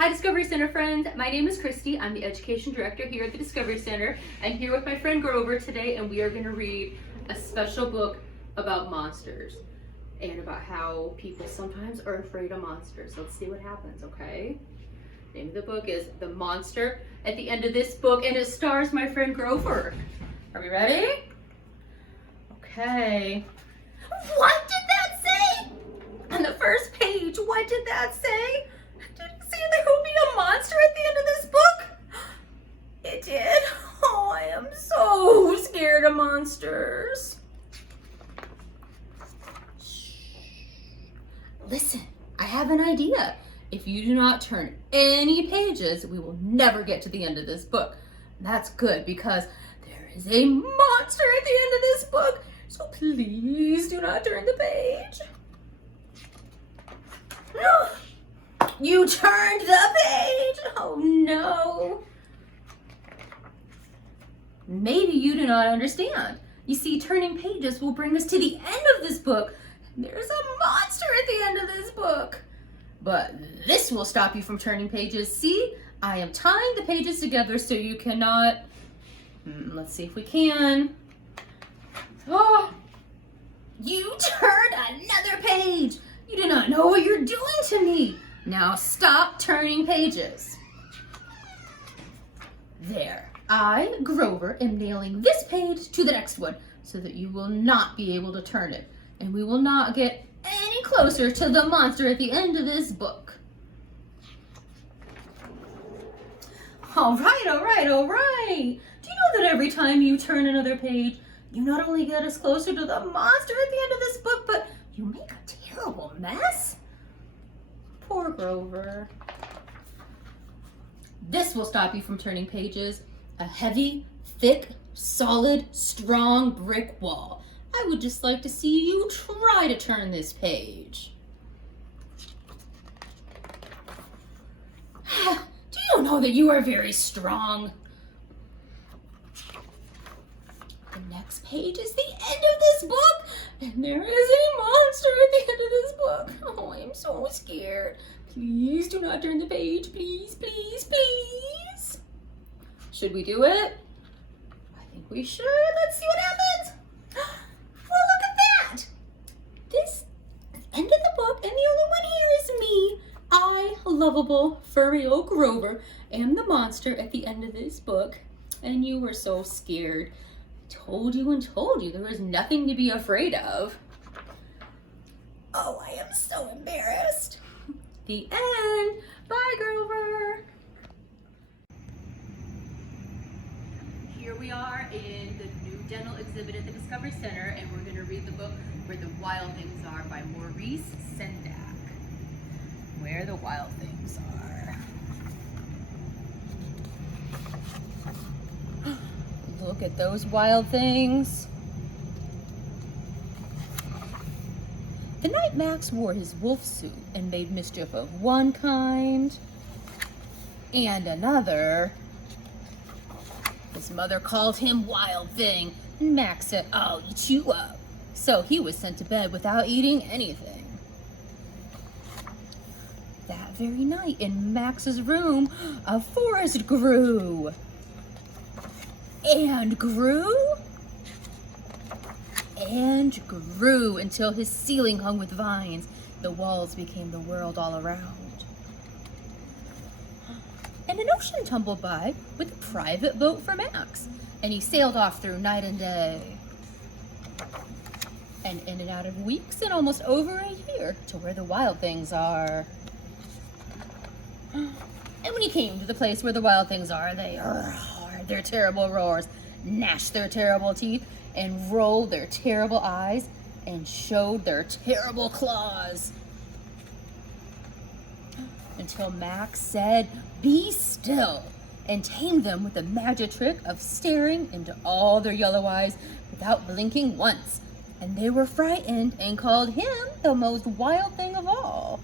Hi Discovery Center friends, my name is Kristy. I'm the Education Director here at the Discovery Center. I'm here with my friend Grover today and we are going to read a special book about monsters and about how people sometimes are afraid of monsters. Let's see what happens, okay? The name of the book is The Monster at the End of This Book and it stars my friend Grover. Are we ready? Okay. What did that say? On the first page, what did that say? Did it say there will be a monster at the end of this book? It did? Oh, I am so scared of monsters. Shh. Listen, I have an idea. If you do not turn any pages, we will never get to the end of this book. That's good because there is a monster at the end of this book. So please do not turn the page. No. You turned the page! Oh no! Maybe you do not understand. You see, turning pages will bring us to the end of this book. There's a monster at the end of this book. But this will stop you from turning pages. See, I am tying the pages together so you cannot... Let's see if we can. Oh! You turned another page! You do not know what you're doing to me! Now stop turning pages. There. I, Grover, am nailing this page to the next one so that you will not be able to turn it. And we will not get any closer to the monster at the end of this book. All right. Do you know that every time you turn another page, you not only get us closer to the monster at the end of this book, but you make a terrible mess? Poor Grover. This will stop you from turning pages. A heavy, thick, solid, strong brick wall. I would just like to see you try to turn this page. Do you know that you are very strong? The next page is the end of this book, and there is a monster at the end of this book. Oh, I am so scared. Please do not turn the page. Please, please, please. Should we do it? I think we should. Let's see what happens. Well, look at that. This is the end of the book, and the only one here is me. I, Lovable, Furry Old Grover, am the monster at the end of this book, and you were so scared. Told you there was nothing to be afraid of. Oh, I am so embarrassed. The end. Bye, Grover. Here we are in the new dental exhibit at the Discovery Center, and we're going to read the book Where the Wild Things Are by Maurice Sendak. Where the Wild Things Are. Look at those wild things. The night Max wore his wolf suit and made mischief of one kind and another, his mother called him Wild Thing, and Max said, "I'll eat you up." So he was sent to bed without eating anything. That very night in Max's room, a forest grew. And grew and grew until his ceiling hung with vines. The walls became the world all around. And an ocean tumbled by with a private boat for Max, and he sailed off through night and day. And in and out of weeks and almost over a year to where the wild things are. And when he came to the place where the wild things are, they roared their terrible roars, gnashed their terrible teeth, and rolled their terrible eyes, and showed their terrible claws. Until Max said, "Be still," and tamed them with the magic trick of staring into all their yellow eyes without blinking once. And they were frightened and called him the most wild thing of all.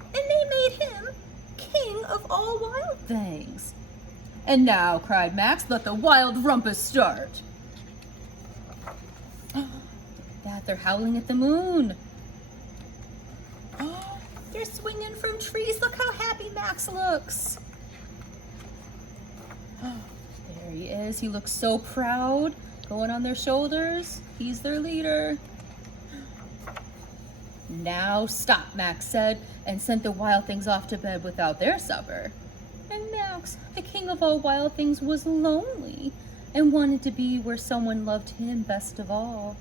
And they made him king of all wild things. And now, cried Max, let the wild rumpus start. Look at that, they're howling at the moon. Oh, they're They're swinging from trees. Look how happy Max looks. There he is. He looks so proud, going on their shoulders. He's their leader. Now stop, Max said, and sent the wild things off to bed without their supper. And Max, the king of all wild things, was lonely and wanted to be where someone loved him best of all.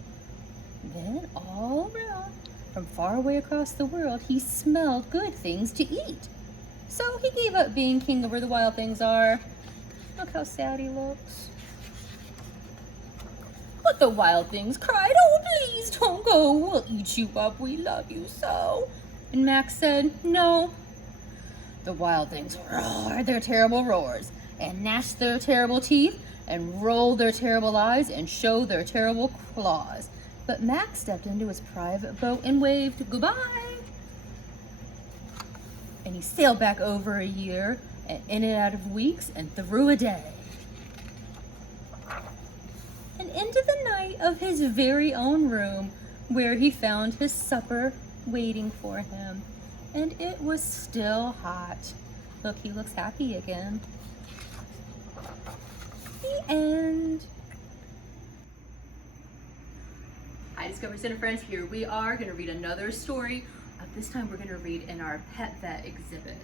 Then all around, from far away across the world, he smelled good things to eat. So he gave up being king of where the wild things are. Look how sad he looks. But the wild things cried, "Oh, please don't go. We'll eat you up. We love you so." And Max said, "No." The wild things roared their terrible roars and gnashed their terrible teeth and rolled their terrible eyes and showed their terrible claws. But Max stepped into his private boat and waved goodbye. And he sailed back over a year and in and out of weeks and through a day. And into the night of his very own room, where he found his supper waiting for him. And it was still hot. Look, he looks happy again. The end. Hi, Discovery Center friends. Here we are going to read another story. This time we're going to read in our Pet Vet exhibit.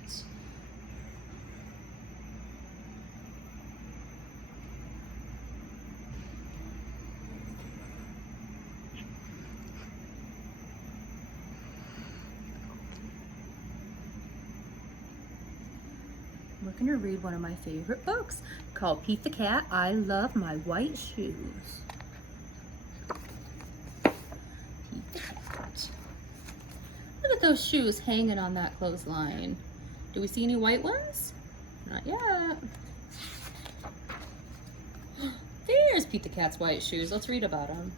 We're going to read one of my favorite books called Pete the Cat, I Love My White Shoes. Pete the Cat. Look at those shoes hanging on that clothesline. Do we see any white ones? Not yet. There's Pete the Cat's white shoes. Let's read about them.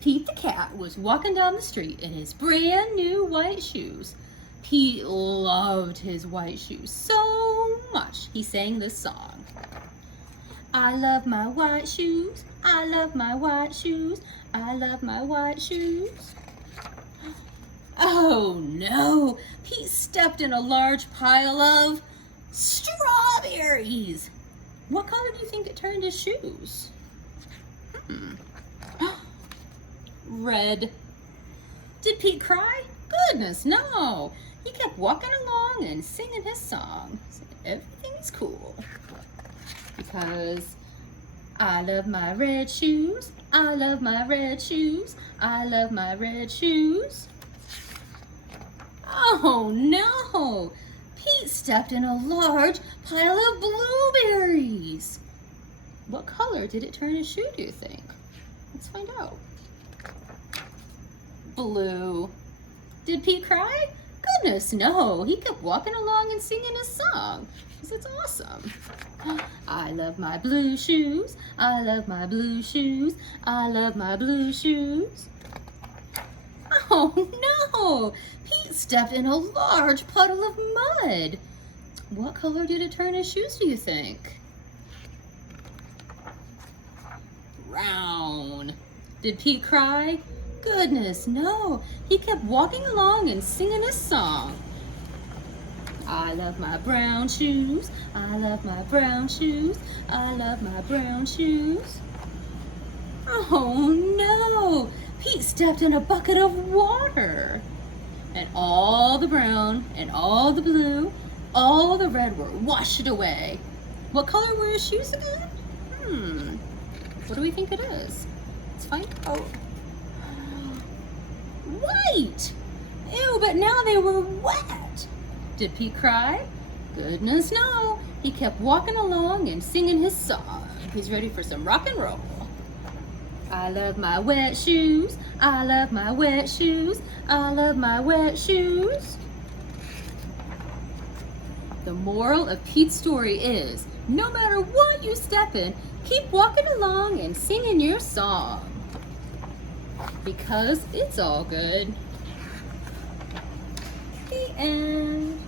Pete the Cat was walking down the street in his brand new white shoes. Pete loved his white shoes so much, he sang this song. I love my white shoes, I love my white shoes, I love my white shoes. Oh no, Pete stepped in a large pile of strawberries. What color do you think it turned his shoes? Red. Did Pete cry? Goodness, no. He kept walking along and singing his song. So everything's cool. Because I love my red shoes. I love my red shoes. I love my red shoes. Oh no! Pete stepped in a large pile of blueberries. What color did it turn his shoe, do you think? Let's find out. Blue. Did Pete cry? Goodness, no. He kept walking along and singing his song. Because it's awesome. I love my blue shoes. I love my blue shoes. I love my blue shoes. Oh no! Pete stepped in a large puddle of mud. What color did it turn his shoes, do you think? Brown. Did Pete cry? Goodness, no. He kept walking along and singing his song. I love my brown shoes. I love my brown shoes. I love my brown shoes. Oh no! Pete stepped in a bucket of water. And all the brown and all the blue, all the red were washed away. What color were his shoes again? What do we think it is? Let's find out. White! Ew, but now they were wet. Did Pete cry? Goodness, no. He kept walking along and singing his song. He's ready for some rock and roll. I love my wet shoes. I love my wet shoes. I love my wet shoes. The moral of Pete's story is, no matter what you step in, keep walking along and singing your song. Because it's all good. The end.